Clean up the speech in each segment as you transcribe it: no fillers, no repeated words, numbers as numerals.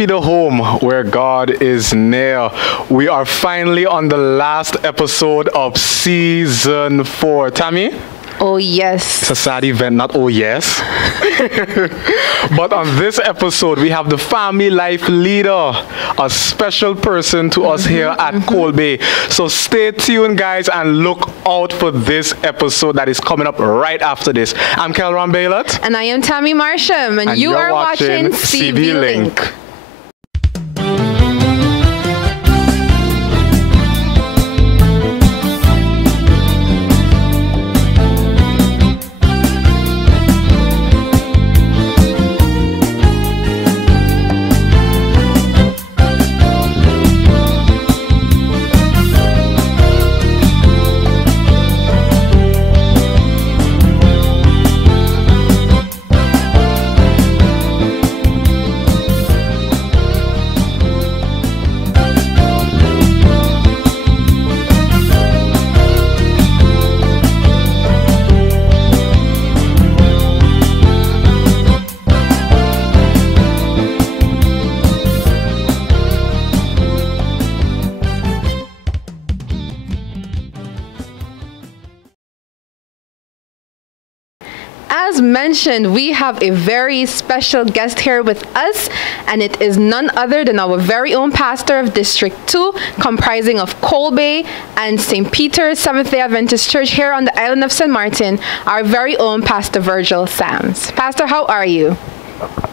Happy to home where God is near. We are finally on the last episode of season 4. Tammy? Oh, yes. It's a sad event, not oh, yes. But on this episode, we have the family life leader, a special person to us here at Colby. So stay tuned, guys, and look out for this episode that is coming up right after this. I'm Kelron Baylott. And I am Tammy Marsham, and you are watching CBLink. As mentioned, we have a very special guest here with us, and it is none other than our very own pastor of District 2, comprising of Colby and St. Peter's Seventh-day Adventist Church here on the island of St. Martin, our very own Pastor Virgil Sams. Pastor, how are you?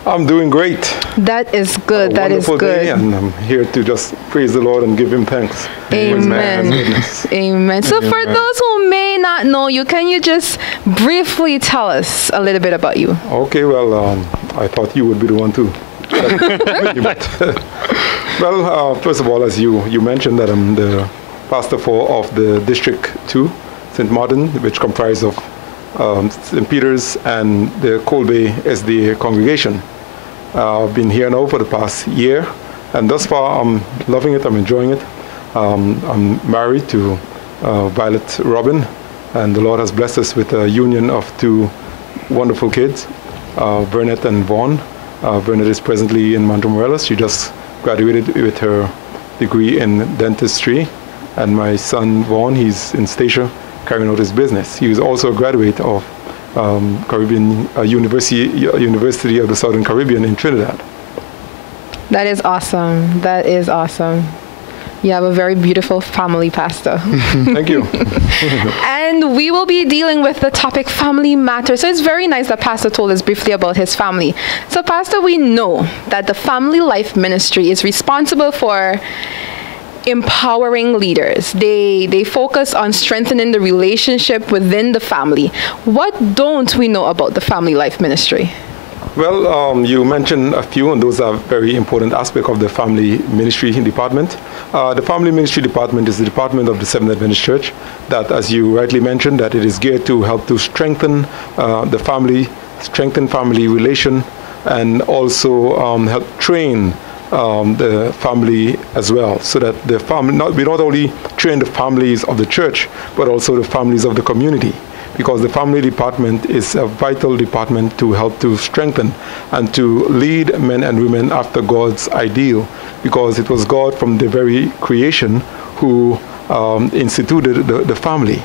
I'm doing great. That is good. That is good. Day, and I'm here to just praise the Lord and give him thanks. Amen. Amen. So for those who may not know you, can you just briefly tell us a little bit about you? Okay, well, I thought you would be the one to. Well, first of all, as you mentioned, that I'm the pastor of the District 2, St. Martin, which comprises of St. Peter's and the Colby SDA congregation. I've been here now for the past year, and thus far I'm loving it, I'm enjoying it. I'm married to Violet Robin, and the Lord has blessed us with a union of two wonderful kids, Bernette and Vaughn. Bernette is presently in Montreal. She just graduated with her degree in dentistry, and my son Vaughn, he's in Statia, carrying out his business. He was also a graduate of Caribbean University of the Southern Caribbean in Trinidad. That is awesome. That is awesome. You have a very beautiful family, Pastor. Thank you. And we will be dealing with the topic family matters. So it's very nice that Pastor told us briefly about his family. So Pastor, we know that the Family Life Ministry is responsible for empowering leaders. They focus on strengthening the relationship within the family. What don't we know about the Family Life Ministry? Well, you mentioned a few, and those are very important aspects of the Family Ministry Department. The Family Ministry Department is the department of the Seventh-day Adventist Church that, as you rightly mentioned, that it is geared to help to strengthen the family, strengthen family relation, and also help train the family as well, so that the family, we not only train the families of the church, but also the families of the community, because the family department is a vital department to help to strengthen and to lead men and women after God's ideal, because it was God from the very creation who instituted the family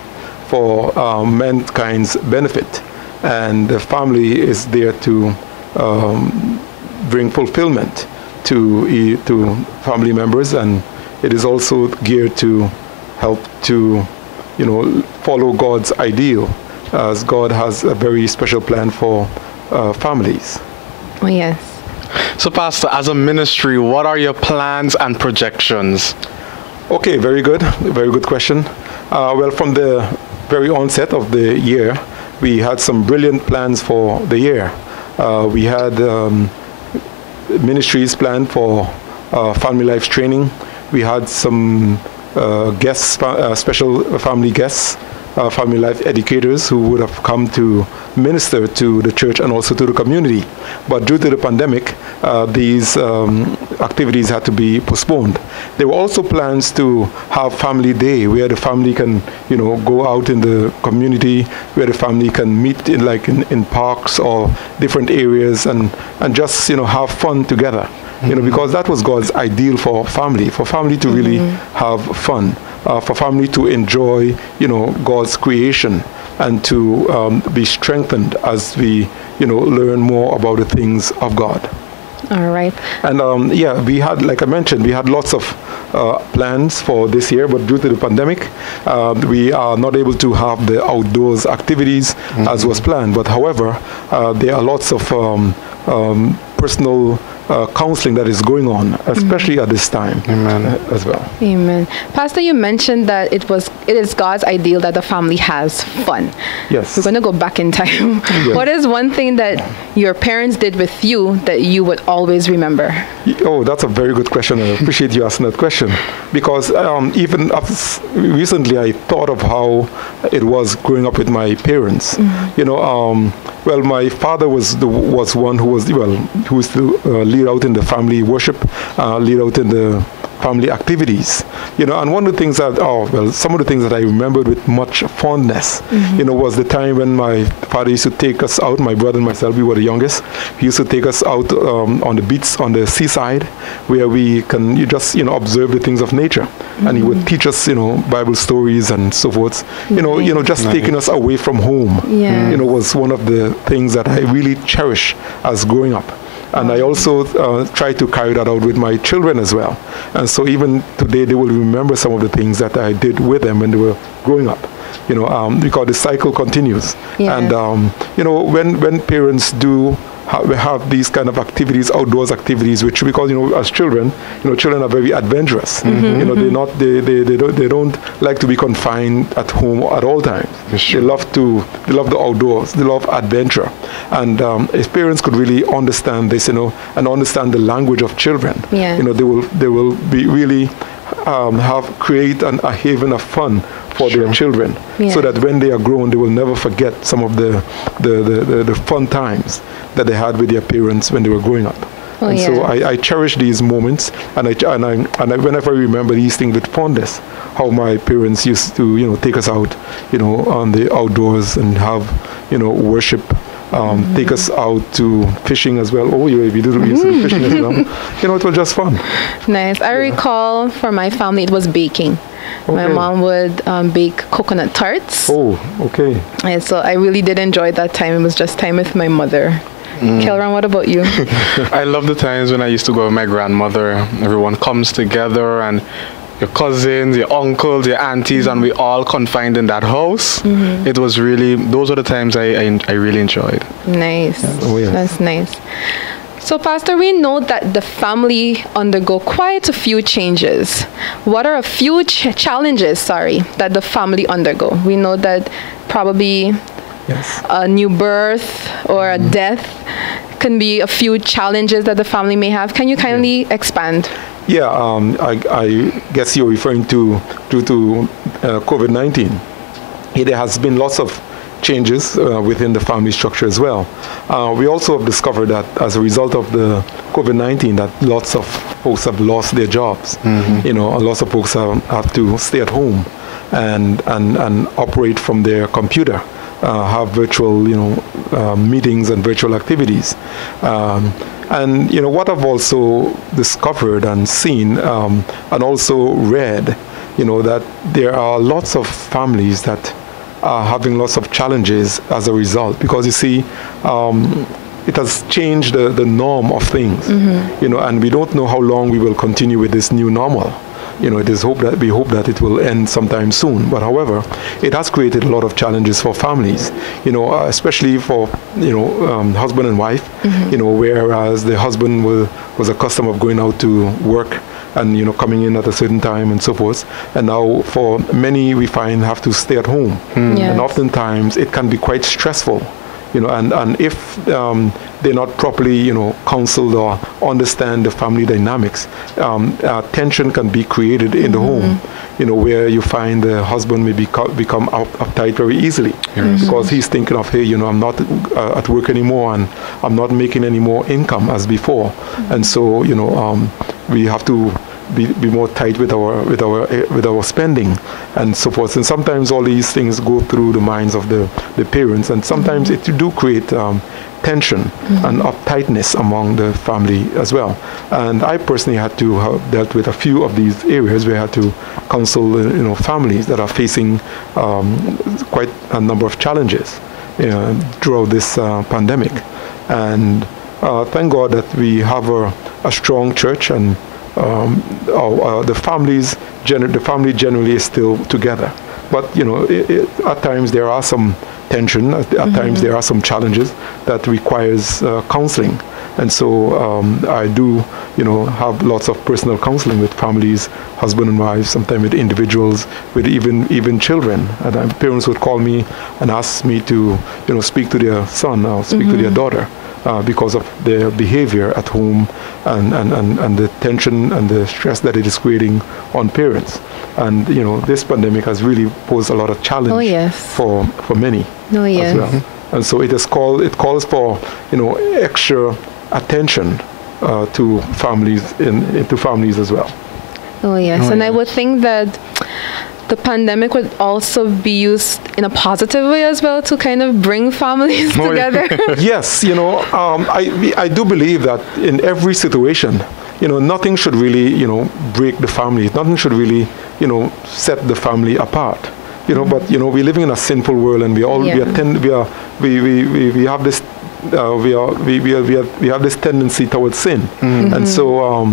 for mankind's benefit, and the family is there to bring fulfillment to family members, and it is also geared to help to follow God's ideal, as God has a very special plan for families. Oh, yes. So Pastor, as a ministry, what are your plans and projections? Okay, very good question. Well, from the very onset of the year, we had some brilliant plans for the year. We had ministries planned for family life training. We had some guests, special family guests, family life educators who would have come to minister to the church and also to the community. But due to the pandemic, these activities had to be postponed. There were also plans to have family day where the family can, go out in the community, where the family can meet in parks or different areas and just, have fun together. you know, because that was God's ideal for family to really have fun, for family to enjoy, you know, God's creation, and to be strengthened as we, you know, learn more about the things of God. All right. And yeah, we had, like I mentioned, we had lots of plans for this year, but due to the pandemic, we are not able to have the outdoors activities as was planned. But however, there are lots of personal counseling that is going on, especially at this time. Amen. As well. Amen. Pastor, you mentioned that it is God's ideal that the family has fun. Yes. We're going to go back in time. Yes. What is one thing that your parents did with you that you would always remember? Oh, that's a very good question. I appreciate you asking that question, because even recently I thought of how it was growing up with my parents. You know, well, my father was one who was, well, who used to lead out in the family worship, lead out in the family activities, you know. And one of the things that, some of the things that I remembered with much fondness, you know, was the time when my father used to take us out, my brother and myself, we were the youngest. He used to take us out on the beach, on the seaside, where we can just, you know, observe the things of nature. And he would teach us, you know, Bible stories and so forth. You know, just taking us away from home, you know, was one of the things that I really cherish as growing up. And I also try to carry that out with my children as well. And so even today, they will remember some of the things that I did with them when they were growing up, you know, because the cycle continues. Yeah. And, you know, when parents do have these kind of activities, outdoors activities, which, because, you know, as children, you know, children are very adventurous. You know, they don't like to be confined at home at all times. They love the outdoors. They love adventure. And if parents could really understand this, you know, and understand the language of children, you know, they will be really create a haven of fun for their children, so that when they are grown, they will never forget some of the fun times that they had with their parents when they were growing up. And so I cherish these moments, and whenever I remember these things with fondness, how my parents used to, you know, take us out, you know, on the outdoors and have, you know, worship. Take us out to fishing as well. Oh, yeah, we used to do fishing as well. You know, it was just fun. Nice. I recall for my family, it was baking. Okay. My mom would bake coconut tarts. Oh, okay. And so I really did enjoy that time. It was just time with my mother. Kelran, what about you? I love the times when I used to go with my grandmother. Everyone comes together, and your cousins, your uncles, your aunties, and we all confined in that house. It was really, those are the times I really enjoyed. Nice. Oh, yeah. That's nice. So, Pastor, we know that the family undergo quite a few changes. What are a few challenges, that the family undergo? We know that probably a new birth or a death can be a few challenges that the family may have. Can you kindly expand? Yeah, I guess you're referring to due to COVID-19. There has been lots of changes within the family structure as well. We also have discovered that as a result of the COVID-19, that lots of folks have lost their jobs. You know, lots of folks have to stay at home and operate from their computer, have virtual, you know, meetings and virtual activities. And, you know, what I've also discovered and seen and also read, you know, that there are lots of families that are having lots of challenges as a result, because you see, it has changed the norm of things, you know, and we don't know how long we will continue with this new normal. You know, we hope that it will end sometime soon. But however, it has created a lot of challenges for families, you know, especially for, you know, husband and wife, you know, whereas the husband was accustomed of going out to work and, you know, coming in at a certain time and so forth. And now for many, we find have to stay at home. And oftentimes it can be quite stressful, you know, and if they're not properly, you know, counseled or understand the family dynamics, tension can be created in the home, you know, where you find the husband may become uptight very easily, because he's thinking of, hey, you know, I'm not at work anymore, and I'm not making any more income as before, and so, you know, we have to be more tight with our spending and so forth. And sometimes all these things go through the minds of the parents, and sometimes it do create tension and uptightness among the family as well. And I personally had to have dealt with a few of these areas where I had to counsel, families that are facing quite a number of challenges throughout this pandemic. And thank God that we have a strong church, and the family generally is still together. But at times there are some tension. At times there are some challenges that requires counseling, and so I do have lots of personal counseling with families, husband and wives, sometimes with individuals, with even children. And parents would call me and ask me to speak to their son or speak to their daughter. Because of their behavior at home and the tension and the stress that it is creating on parents. And, this pandemic has really posed a lot of challenge for many as well. And so it calls for, extra attention to families, to families as well. Oh, yes. I would think that the pandemic would also be used in a positive way as well to kind of bring families together. Yes, I do believe that in every situation, nothing should really, break the family. Nothing should really, set the family apart. But we're living in a sinful world, and we have this we have this tendency towards sin, and so.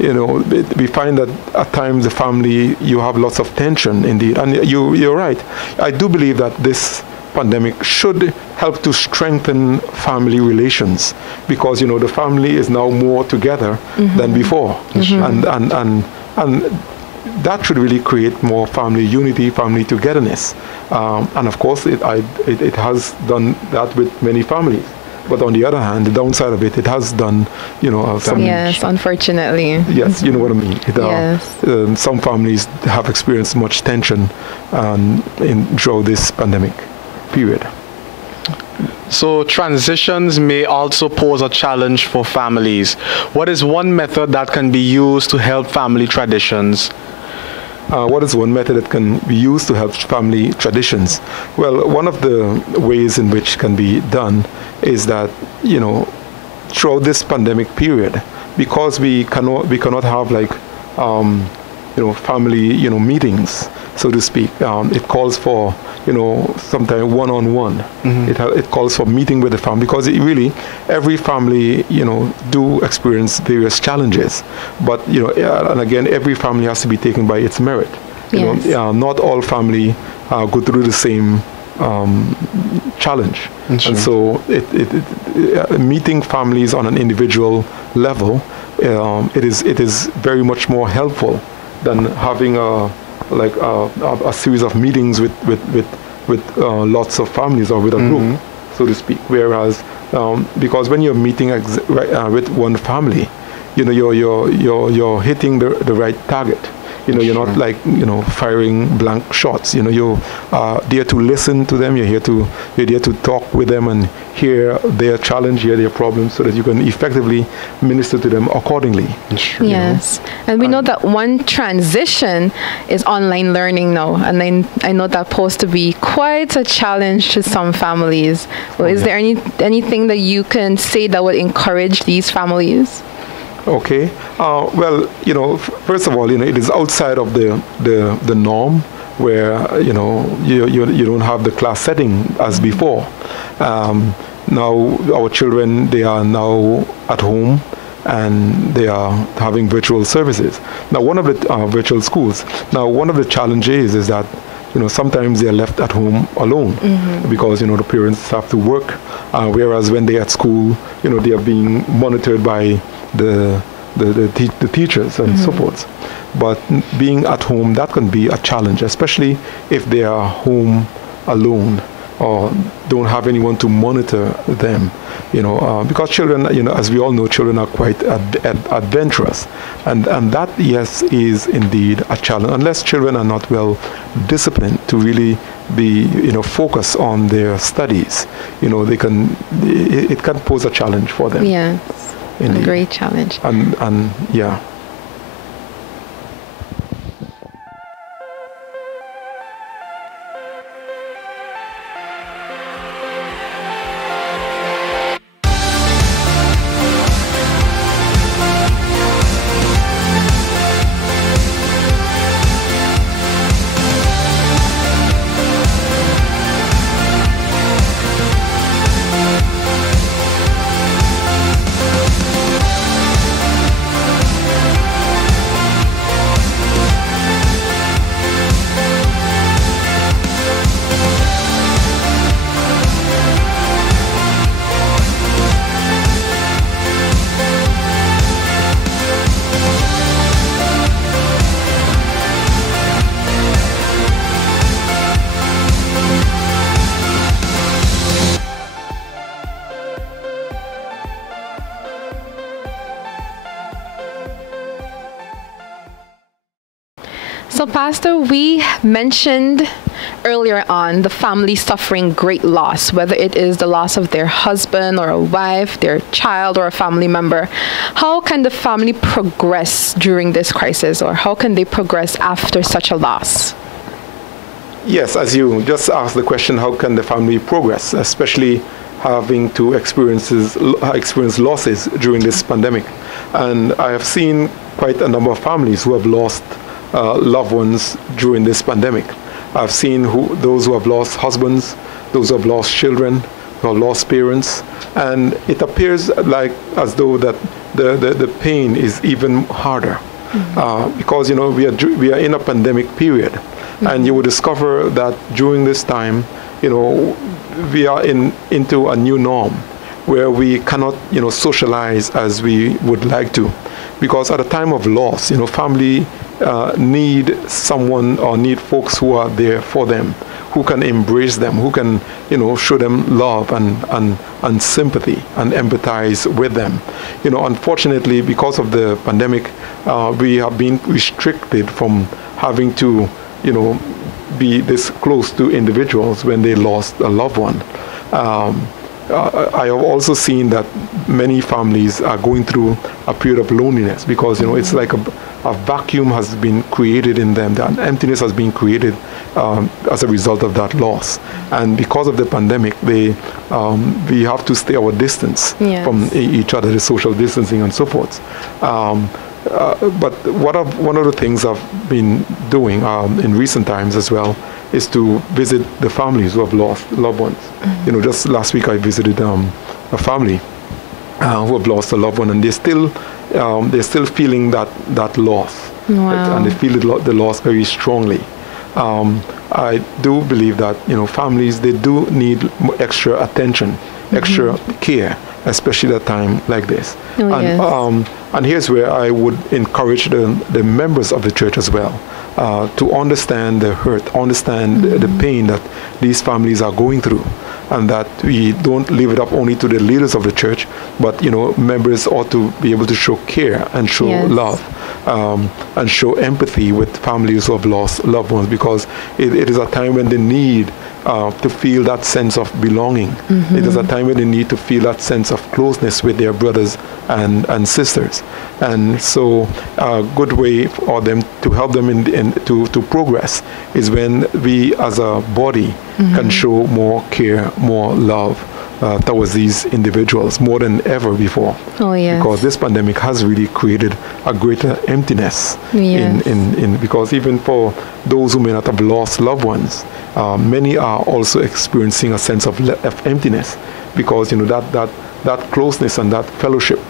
We find that at times the family, you have lots of tension indeed. And you're right. I do believe that this pandemic should help to strengthen family relations, because, the family is now more together than before. And that should really create more family unity, family togetherness. And of course, it has done that with many families. But on the other hand, the downside of it has done, some... Yes, unfortunately. Yes, you know what I mean. Some families have experienced much tension throughout this pandemic period. So transitions may also pose a challenge for families. What is one method that can be used to help family traditions? What is one method that can be used to help family traditions? Well, one of the ways in which can be done is that, throughout this pandemic period, because we cannot have like, family, meetings, so to speak. It calls for, sometimes one-on-one. It calls for meeting with the family, because every family, do experience various challenges. But, and again, every family has to be taken by its merit. Not all family go through the same challenge. And so meeting families on an individual level, it is very much more helpful than having a series of meetings with lots of families or with a group, so to speak. Whereas because when you're meeting with one family, you're hitting the right target. You're not like, firing blank shots. You're there to listen to them. You're there to talk with them and hear their challenge, hear their problems, so that you can effectively minister to them accordingly. Yes. And we know that one transition is online learning now. And I know that posed to be quite a challenge to some families. Well, is there anything that you can say that would encourage these families? Okay. Well, first of all, it is outside of the norm, where you don't have the class setting as before. Now our children, they are now at home, and they are having virtual services. Now, one of the virtual schools. Now, one of the challenges is that sometimes they are left at home alone, because the parents have to work, whereas when they're at school, they are being monitored by the teachers and so forth. But being at home, that can be a challenge, especially if they are home alone or don't have anyone to monitor them. Because children, as we all know, children are quite adventurous, and that, yes, is indeed a challenge. Unless children are not well disciplined to really be, focused on their studies, it can pose a challenge for them. Yes. Indeed. A great challenge. And yeah. So, Pastor, we mentioned earlier on the family suffering great loss, whether it is the loss of their husband or a wife, their child, or a family member. How can the family progress during this crisis, or how can they progress after such a loss? Yes, as you just asked the question, how can the family progress, especially having to experience losses during this pandemic? And I have seen quite a number of families who have lost loved ones during this pandemic. I've seen those who have lost husbands, those who have lost children, who have lost parents, and it appears like as though that the pain is even harder, because we are in a pandemic period, and you will discover that during this time, we are into a new norm where we cannot socialize as we would like to, because at a time of loss, family need someone or need folks who are there for them, who can embrace them, who can show them love and sympathy and empathize with them. Unfortunately, because of the pandemic, we have been restricted from having to be this close to individuals when they lost a loved one. I have also seen that many families are going through a period of loneliness, because it's like a vacuum has been created in them, that emptiness has been created as a result of that loss. And because of the pandemic, we have to stay our distance from each other, the social distancing and so forth. But one of the things I've been doing in recent times as well is to visit the families who have lost loved ones. Just last week I visited a family who have lost a loved one, and they're still feeling that loss. Wow. And they feel the loss very strongly. I do believe that families, they do need extra attention, extra care, especially at a time like this. And here's where I would encourage the members of the church as well to understand the hurt, understand the pain that these families are going through, and that we don't leave it up only to the leaders of the church, but members ought to be able to show care and show love and show empathy with families who have lost loved ones, because it is a time when they need to feel that sense of belonging. It is a time when they need to feel that sense of closeness with their brothers and sisters. And so a good way for them to help them to progress is when we as a body can show more care, more love towards these individuals more than ever before. Because this pandemic has really created a greater emptiness because even for those who may not have lost loved ones, many are also experiencing a sense of emptiness, because that closeness and that fellowship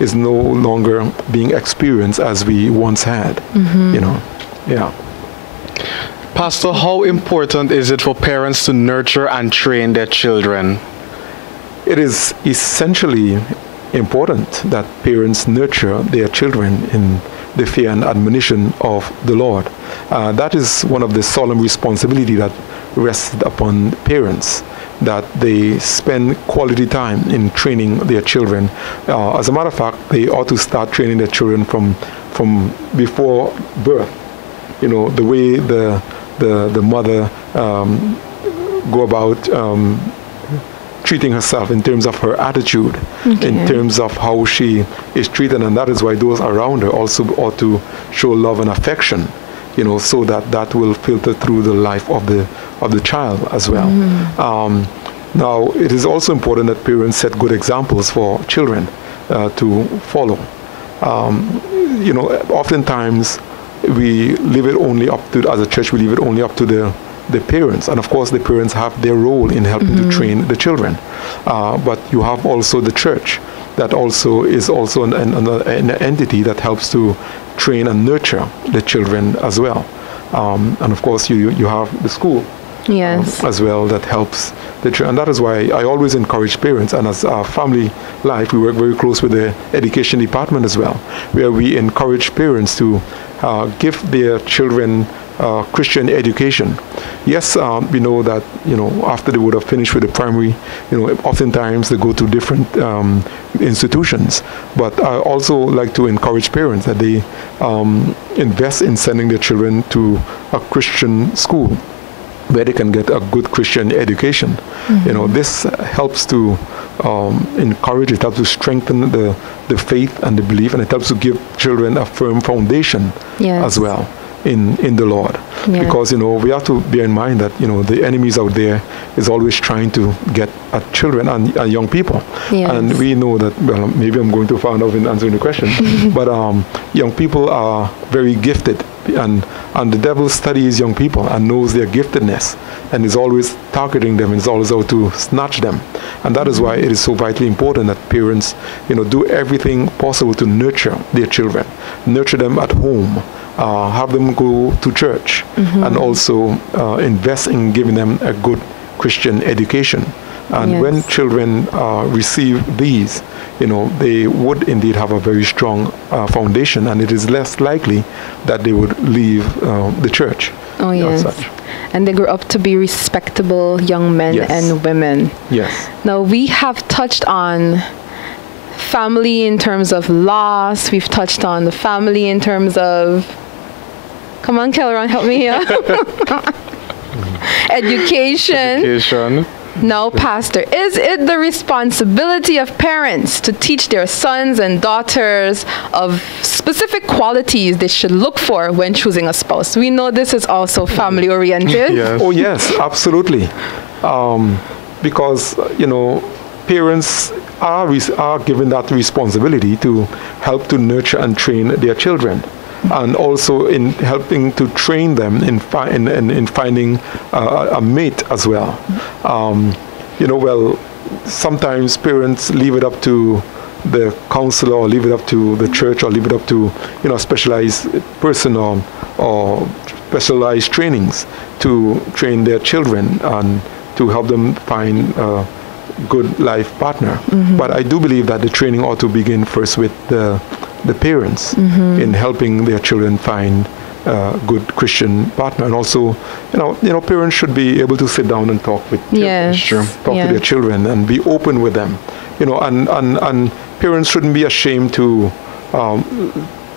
is no longer being experienced as we once had. Pastor, how important is it for parents to nurture and train their children? It is essentially important that parents nurture their children in the fear and admonition of the Lord. That is one of the solemn responsibility that rests upon parents, that they spend quality time in training their children. As a matter of fact, they ought to start training their children from before birth. The way the mother go about treating herself in terms of her attitude, in terms of how she is treated, and that is why those around her also ought to show love and affection, so that will filter through the life of the child as well. Now, it is also important that parents set good examples for children to follow. Oftentimes we leave it only up to, as a church, we leave it only up to the parents, and of course the parents have their role in helping to train the children, but you have also the church that also is also an entity that helps to train and nurture the children as well, and of course you have the school as well that helps the children. And that is why I always encourage parents, and as our family life we work very close with the education department as well, where we encourage parents to give their children Christian education. Yes, we know that, after they would have finished with the primary, oftentimes they go to different institutions. But I also like to encourage parents that they invest in sending their children to a Christian school where they can get a good Christian education. This helps to encourage, it helps to strengthen the faith and the belief, and it helps to give children a firm foundation as well in the Lord. Because, we have to bear in mind that, the enemies out there is always trying to get at children and young people. And we know that, well, maybe I'm going too far enough in answering the question, but young people are very gifted, and the devil studies young people and knows their giftedness and is always targeting them, and is always out to snatch them. And that is why it is so vitally important that parents, do everything possible to nurture their children, nurture them at home, have them go to church, and also invest in giving them a good Christian education. And when children receive these, they would indeed have a very strong foundation, and it is less likely that they would leave the church. Oh, yes. And they grow up to be respectable young men and women. Yes. Now, we have touched on family in terms of loss. We've touched on the family in terms of... Come on, Kelleron, help me here. Education. Now, Pastor, is it the responsibility of parents to teach their sons and daughters of specific qualities they should look for when choosing a spouse? We know this is also family-oriented. Yes. Oh, yes, absolutely. Because, parents are given that responsibility to help to nurture and train their children, and also in helping to train them in finding a mate as well. Sometimes parents leave it up to the counselor, or leave it up to the church, or leave it up to a specialized person or specialized trainings to train their children and to help them find a good life partner. But I do believe that the training ought to begin first with the parents in helping their children find a good Christian partner. And also, parents should be able to sit down and talk with to their children and be open with them. And parents shouldn't be ashamed to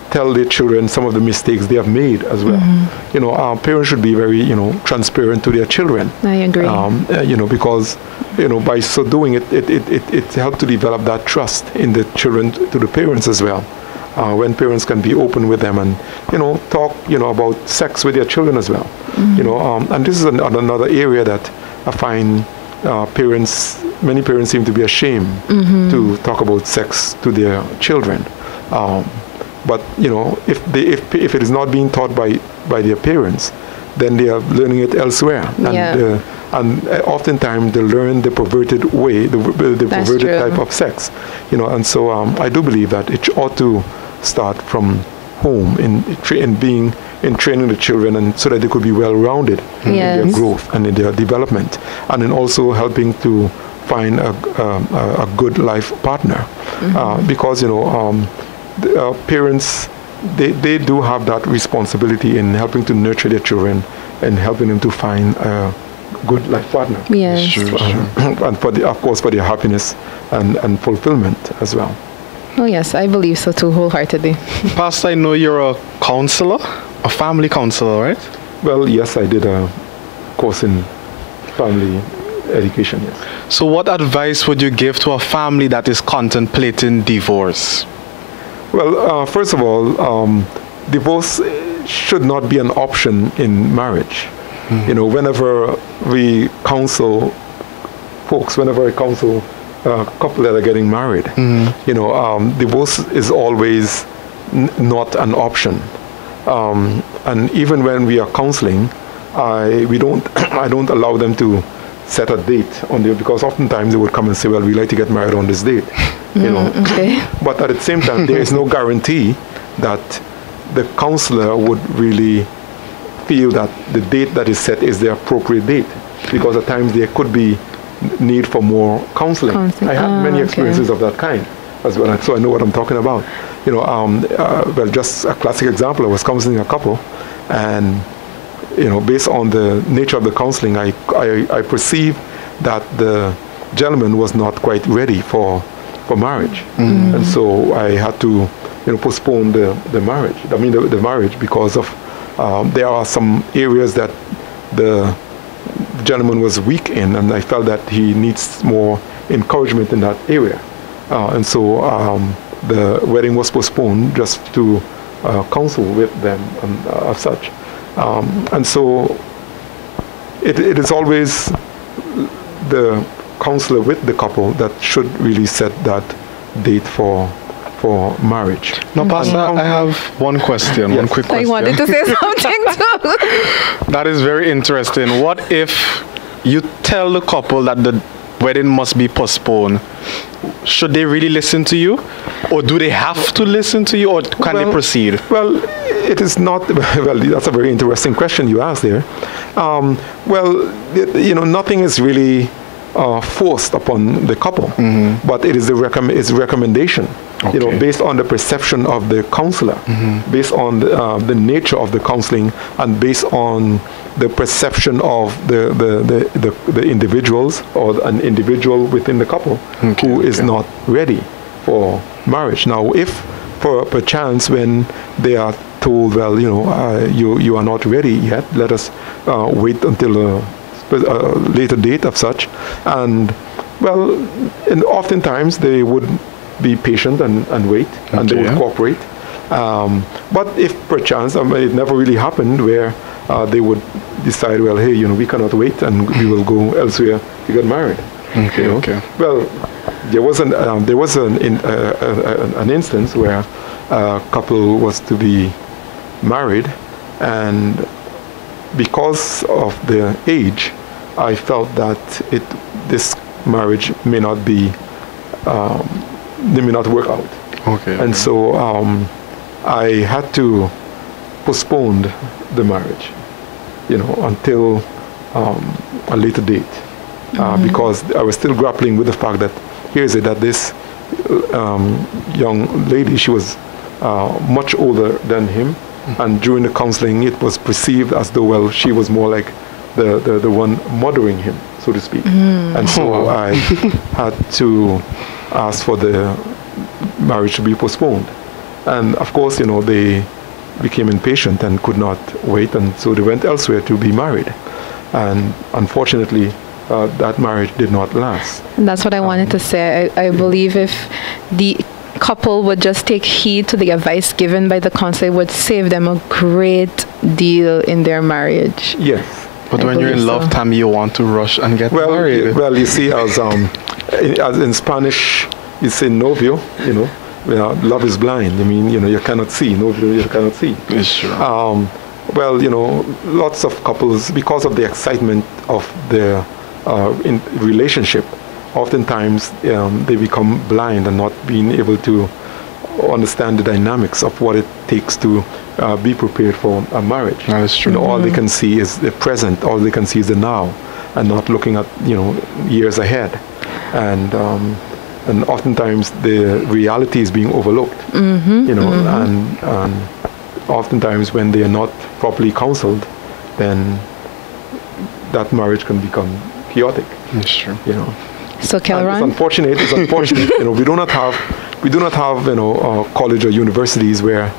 tell their children some of the mistakes they have made as well. Parents should be very, transparent to their children. I agree. Because, by so doing it helps to develop that trust in the children to the parents as well. When parents can be open with them and, talk, about sex with their children as well. And this is another area that I find many parents seem to be ashamed to talk about sex to their children. But if it is not being taught by their parents, then they are learning it elsewhere. And oftentimes they learn the perverted way, the perverted type of sex. And so I do believe that it ought to start from home in training the children, and so that they could be well-rounded in their growth and in their development, and in also helping to find a good life partner. Because parents, they do have that responsibility in helping to nurture their children and helping them to find a good life partner. Yes. Sure. And of course for their happiness and fulfillment as well. Oh yes, I believe so too, wholeheartedly. Pastor, I know you're a counselor, a family counselor, right? Well, yes, I did a course in family education, yes. So what advice would you give to a family that is contemplating divorce? Well, first of all, divorce should not be an option in marriage. Whenever we counsel folks, whenever I counsel a couple that are getting married, divorce is always not an option. And even when we are counseling, I don't allow them to set a date on the, because oftentimes they would come and say, well, we like to get married on this date. Okay. But at the same time, there is no guarantee that the counselor would really feel that the date that is set is the appropriate date, because at times there could be need for more counseling. I had many experiences of that kind as well, so I know what I'm talking about. Well, just a classic example, I was counseling a couple, and based on the nature of the counseling, I perceived that the gentleman was not quite ready for marriage. And so I had to, postpone the marriage. I mean, the marriage, because of there are some areas that the gentleman was weak in, and I felt that he needs more encouragement in that area. And so the wedding was postponed just to counsel with them and as such. And so it is always the counselor with the couple that should really set that date for marriage. Now, Pastor, I have one question, one quick question. I wanted to say something too. That is very interesting. What if you tell the couple that the wedding must be postponed? Should they really listen to you? Or do they have to listen to you, or can they proceed? Well, it is not, well, that's a very interesting question you asked there. Nothing is really forced upon the couple, but it is a recommendation, based on the perception of the counselor, based on the nature of the counseling, and based on the perception of the individuals, or an individual within the couple who is not ready for marriage. Now, if for perchance when they are told, well, you are not ready yet, let us wait until a later date of such, and oftentimes they would be patient and wait, and they would cooperate. But if perchance, it never really happened where they would decide, well, hey, we cannot wait, and we will go elsewhere to get married. Well, there was an instance where a couple was to be married, and because of their age, I felt that this marriage may not work out. And so I had to postpone the marriage, until a later date, because I was still grappling with the fact that that this young lady, she was much older than him, and during the counseling, it was perceived as though, well, she was more like the one mothering him, so to speak. And so I had to ask for the marriage to be postponed. And of course, they became impatient and could not wait, and so they went elsewhere to be married. And unfortunately, that marriage did not last. And that's what I wanted to say. I believe if the couple would just take heed to the advice given by the counselor, it would save them a great deal in their marriage. Yes. But when you're in love, Tammy, you want to rush and get married. Well, you see, as in Spanish, it's say novio, love is blind. I mean, you cannot see. Novio, you cannot see. It's true. Lots of couples, because of the excitement of their relationship, oftentimes they become blind and not being able to understand the dynamics of what it takes to be prepared for a marriage. That is true. All they can see is the present, all they can see is the now, and not looking at years ahead. And oftentimes the reality is being overlooked. And oftentimes when they are not properly counseled, then that marriage can become chaotic. That's true. So, Kelron? It's unfortunate. we do not have college or universities where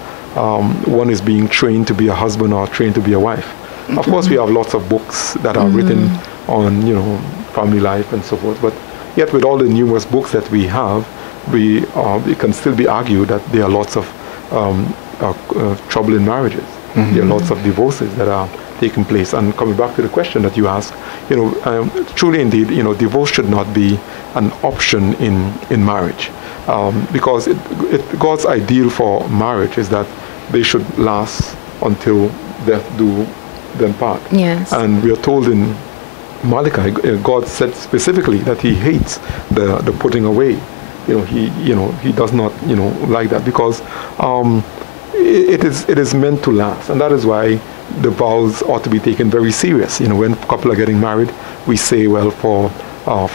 one is being trained to be a husband or trained to be a wife. Of course, we have lots of books that are written on family life and so forth. But yet, with all the numerous books that we have, it can still be argued that there are lots of trouble in marriages. There are lots of divorces that are taking place. And coming back to the question that you asked, truly indeed, divorce should not be an option in marriage, because God's ideal for marriage is that they should last until death do them part. Yes. And we are told in Malachi, God said specifically that He hates the putting away. He does not like that, because it is meant to last, and that is why the vows ought to be taken very serious. When couple are getting married, we say, well, for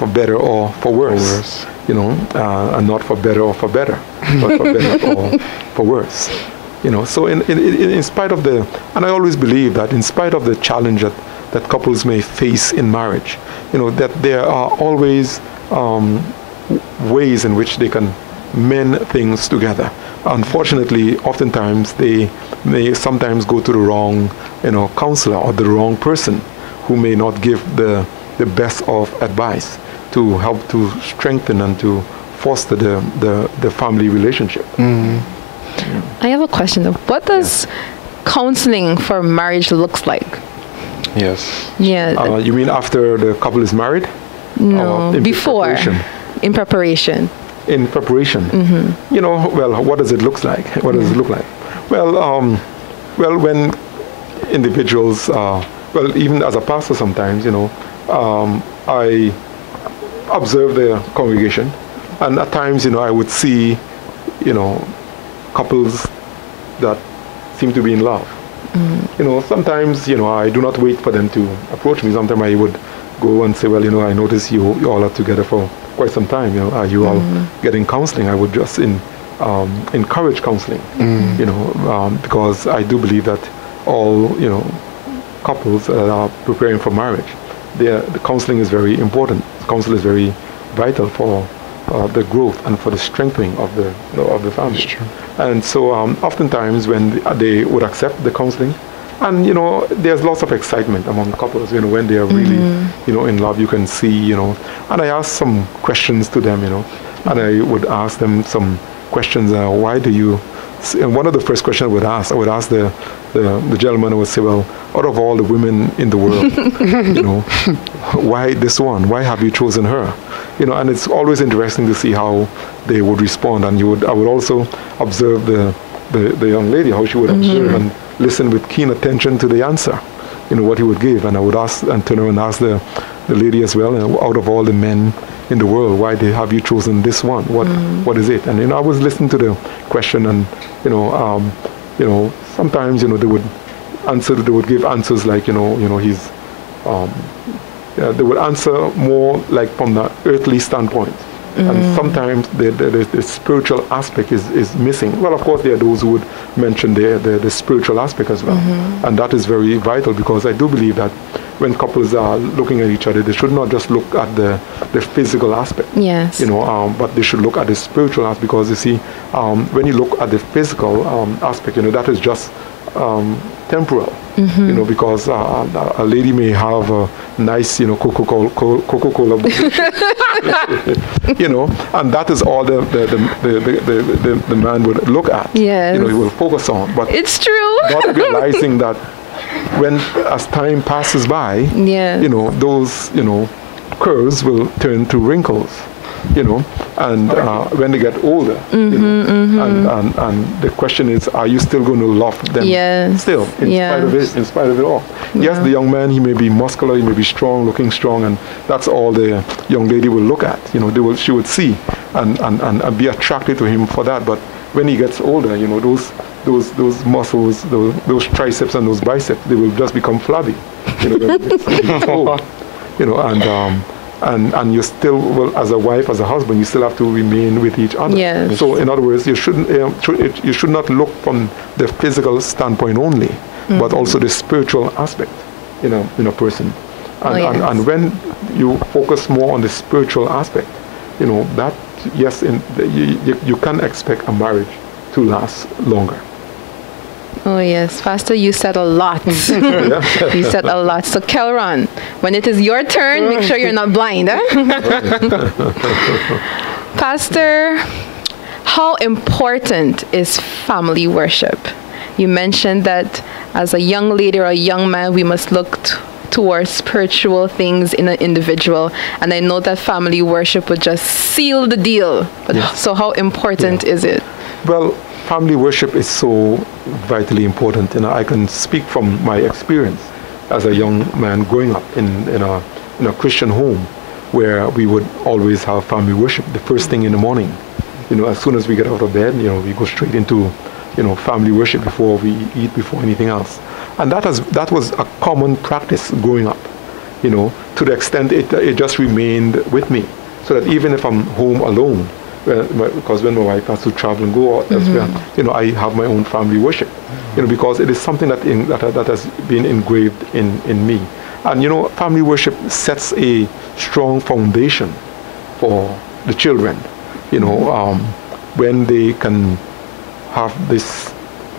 better or for worse. And not for better or for better, but for better or for worse. So in spite of and I always believe that in spite of the challenge that couples may face in marriage, that there are always ways in which they can mend things together. Unfortunately, oftentimes they may sometimes go to the wrong, counselor or the wrong person who may not give the best of advice to help to strengthen and to foster the family relationship. Mm-hmm. Yeah. I have a question. What does counseling for marriage looks like? Yes. Yeah. You mean after the couple is married? No, before. In preparation. In preparation. Mm-hmm. Well, what does it look like? What does it look like? Well, when individuals, even as a pastor sometimes, I observe the congregation, and at times, I would see, couples that seem to be in love. Sometimes, I do not wait for them to approach me. Sometimes I would go and say, well, I notice you all are together for quite some time. Are you all getting counseling? I would just encourage counseling, because I do believe that all, couples that are preparing for marriage, the counseling is very important. Counsel is very vital for the growth and for the strengthening of the family. And so oftentimes when they would accept the counseling, and there's lots of excitement among couples, when they are really in love, you can see, and I ask some questions to them, and I would ask them some questions, why do you, and one of the first questions I would ask the gentleman, who would say, well, out of all the women in the world, why this one? Why have you chosen her? And it's always interesting to see how they would respond. And I would also observe the young lady, how she would observe and listen with keen attention to the answer, what he would give. And I would ask and turn around and ask the lady as well, out of all the men in the world, why have you chosen this one? What is it? And I was listening to the question, and sometimes they would give answers like he's they would answer more like from the earthly standpoint. And sometimes the spiritual aspect is missing. Well, of course, there are those who would mention the spiritual aspect as well. And that is very vital, because I do believe that when couples are looking at each other, they should not just look at the physical aspect. Yes. But they should look at the spiritual aspect, because you see, when you look at the physical aspect, that is just temporal. Because a lady may have a nice, Coca-Cola, and that is all the man would look at. Yes. He will focus on. But it's true. Not realizing that as time passes by, those, curves will turn to wrinkles. And when they get older, and the question is, are you still going to love them? Yes. Still, in spite of it all. Yes, the young man, he may be muscular, he may be strong, looking strong, and that's all the young lady will look at. She would see and be attracted to him for that. But when he gets older, those muscles, those triceps and those biceps, they will just become flabby. And you still, well, as a wife, as a husband, you still have to remain with each other. Yes. So in other words, you should not look from the physical standpoint only, but also the spiritual aspect in a person. And when you focus more on the spiritual aspect, that, yes, you can expect a marriage to last longer. Oh yes, Pastor, you said a lot. You said a lot. So Kelron, when it is your turn, make sure you're not blind. Pastor, how important is family worship? You mentioned that as a young lady or a young man, we must look towards spiritual things in an individual. And I know that family worship would just seal the deal. But so how important is it? Well, family worship is so vitally important. I can speak from my experience as a young man growing up in a Christian home, where we would always have family worship the first thing in the morning. As soon as we get out of bed, we go straight into family worship before we eat, before anything else. And that was a common practice growing up, to the extent it just remained with me, so that even if I'm home alone, because when my wife has to travel and go out elsewhere, I have my own family worship, because it is something that has been engraved in me. And, family worship sets a strong foundation for the children, when they can have this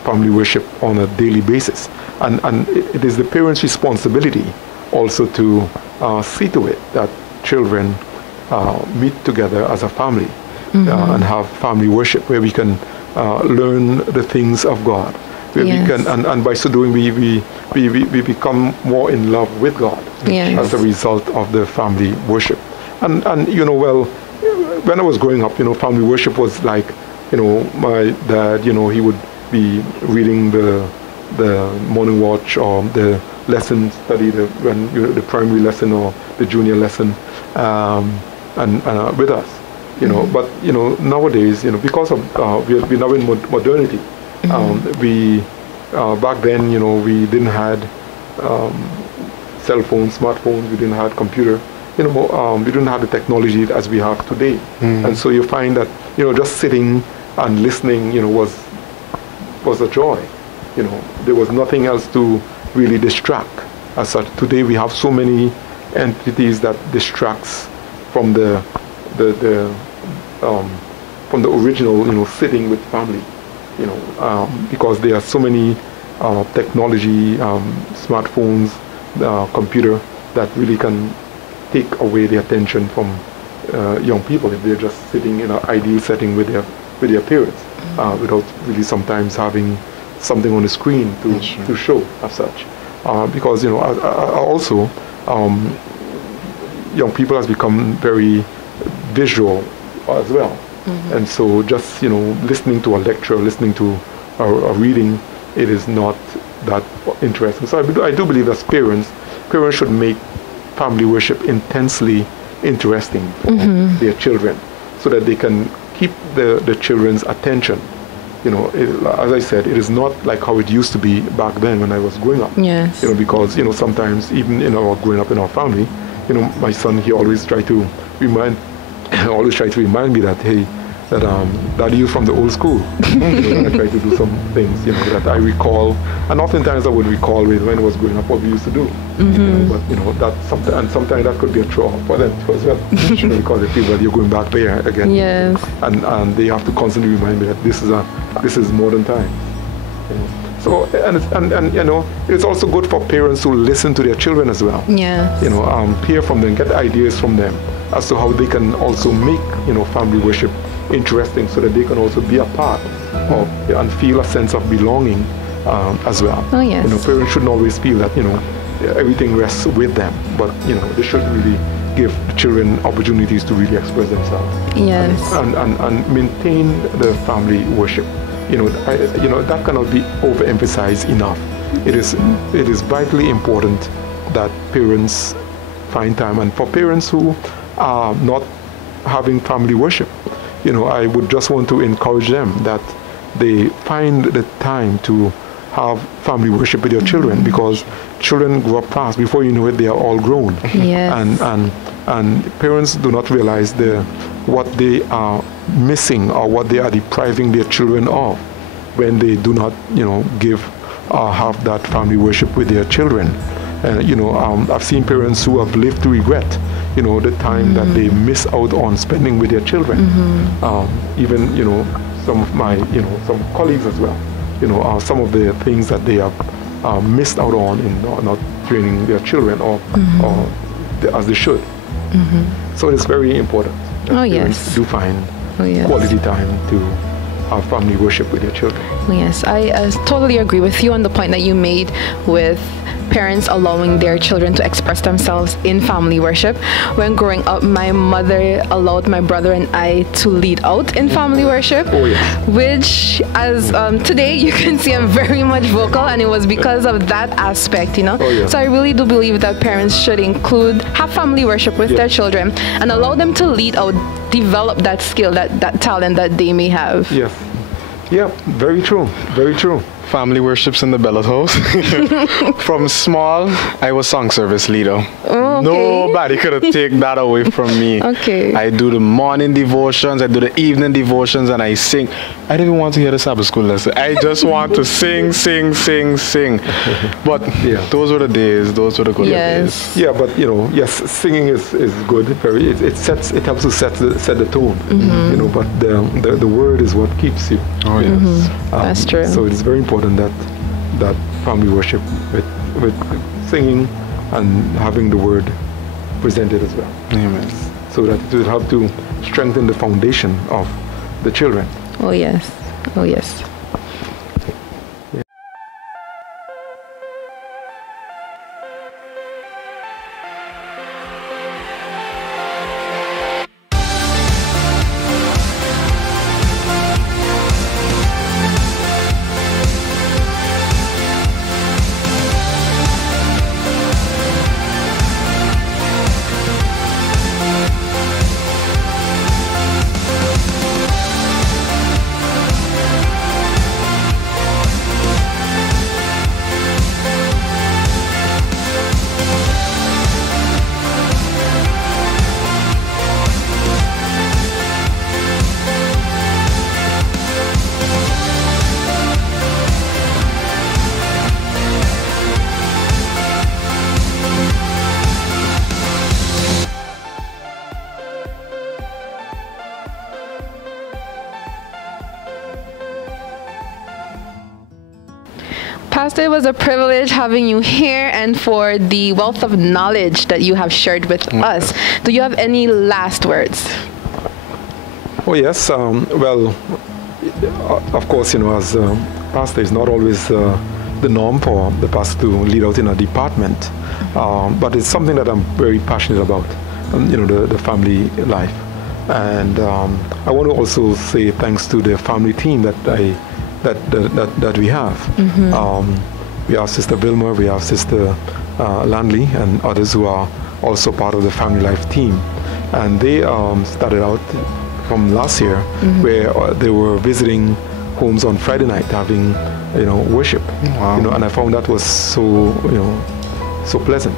family worship on a daily basis. And it is the parents' responsibility also to see to it that children meet together as a family and have family worship where we can learn the things of God. Where we can, and by so doing, we become more in love with God as a result of the family worship. And when I was growing up, family worship was like, my dad, he would be reading the morning watch or the lesson study, the primary lesson or the junior lesson, and with us, But nowadays, because of we're now in modernity, we back then, we didn't had cell phones, smartphones, we didn't have computer, we didn't have the technology as we have today, and so you find that just sitting and listening, was a joy. There was nothing else to really distract as such. Today we have so many entities that distracts from the original, sitting with family, because there are so many technology, smartphones, computer that really can take away the attention from young people if they're just sitting in an ideal setting with their parents, without really sometimes having something on the screen to show as such. Because also young people has become very visual as well, and so just listening to a lecture, listening to a reading, it is not that interesting. So I do believe that parents should make family worship intensely interesting for their children, so that they can keep the children's attention. As I said, it is not like how it used to be back then when I was growing up. Yes. Because sometimes even growing up in our family, my son, he always tried to remind me that, hey, that Daddy, you from the old school. I try to do some things, that I recall, and oftentimes I would recall when I was growing up what we used to do. But that's something, and sometimes that could be a chore for them as well, because they feel that you're going back there again. Yes. And they have to constantly remind me that this is modern time. So and it's also good for parents to listen to their children as well. Yeah. Hear from them, get ideas from them as to how they can also make family worship interesting, so that they can also be a part of and feel a sense of belonging as well. Oh yes. Parents shouldn't always feel that everything rests with them, but they should really give the children opportunities to really express themselves. Yes. And maintain the family worship. That cannot be overemphasized enough. It is vitally important that parents find time, and for parents who are not having family worship, I would just want to encourage them that they find the time to have family worship with your children, because children grow up fast. Before you know it, they are all grown. Yes. And parents do not realize what they are missing or what they are depriving their children of when they do not, have that family worship with their children. I've seen parents who have lived to regret, the time that they miss out on spending with their children. Even, some of my, some colleagues as well, some of the things that they have missed out on in not training their children or as they should. So it's very important that parents do find quality time to have family worship with their children. Yes, I totally agree with you on the point that you made with parents allowing their children to express themselves in family worship. When growing up, my mother allowed my brother and I to lead out in family worship, which as today you can see I'm very much vocal, and it was because of that aspect, So I really do believe that parents should have family worship with their children and allow them to lead out, develop that skill, that talent that they may have. Yes. Yeah, very true, very true. family worships in the Bellet House. From small, I was song service leader. Oh, okay. Nobody could have taken that away from me. Okay. I do the morning devotions, I do the evening devotions, and I sing. I don't even want to hear the Sabbath school lesson. I just want to sing. But those were the days. Those were the good days. Yeah, but yes, singing is good. It helps to set the tone. But the word is what keeps you. Oh yes, that's true. So it is very important that family worship with singing and having the word presented as well. Amen. So that it will help to strengthen the foundation of the children. Oh yes. Oh yes. Pastor, it was a privilege having you here and for the wealth of knowledge that you have shared with us. Do you have any last words? Oh yes, well, of course, as pastor is not always the norm for the pastor to lead out in a department, but it's something that I'm very passionate about, the family life. And I want to also say thanks to the family team that we have. We have Sister Vilma, we have Sister Landley, and others who are also part of the family life team. And they started out from last year, where they were visiting homes on Friday night, having worship. Wow. And I found that was so so pleasant,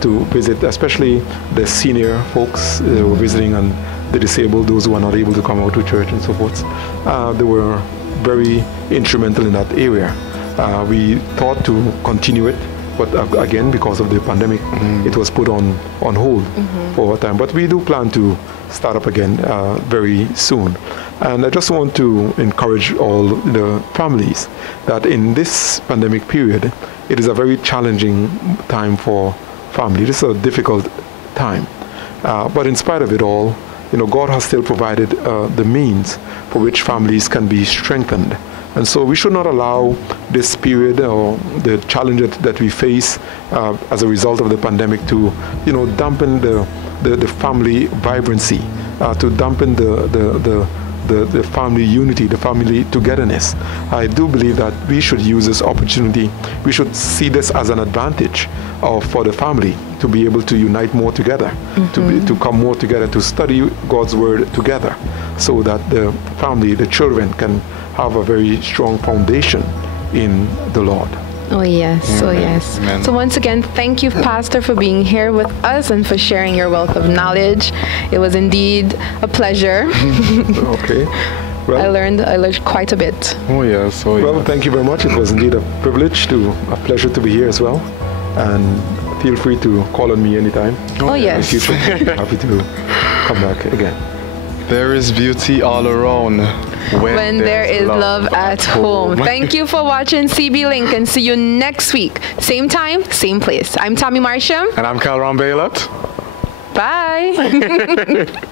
to visit, especially the senior folks they were visiting, and the disabled, those who are not able to come out to church and so forth. They were very instrumental in that area. We thought to continue it, but again, because of the pandemic, it was put on hold for a time. But we do plan to start up again very soon. And I just want to encourage all the families that in this pandemic period, it is a very challenging time for family. It is a difficult time. But in spite of it all, God has still provided the means for which families can be strengthened. And so we should not allow this period or the challenge that we face as a result of the pandemic to, dampen the family vibrancy, to dampen the family unity, the family togetherness. I do believe that we should use this opportunity. We should see this as an advantage for the family to be able to unite more together, to come more together, to study God's word together, so that the family, the children, can have a very strong foundation in the Lord. Oh yes, oh yes. Amen. So once again, thank you, Pastor, for being here with us and for sharing your wealth of knowledge. It was indeed a pleasure. Okay. Well, I learned quite a bit. Oh yes, oh yes. Well, thank you very much. It was indeed a privilege, a pleasure to be here as well. And feel free to call on me anytime. Oh yes. In the future, happy to come back again. There is beauty all around when there is love at home. Thank you for watching CBLink, and see you next week. Same time, same place. I'm Tommy Marsham. And I'm Calron Baylott. Bye.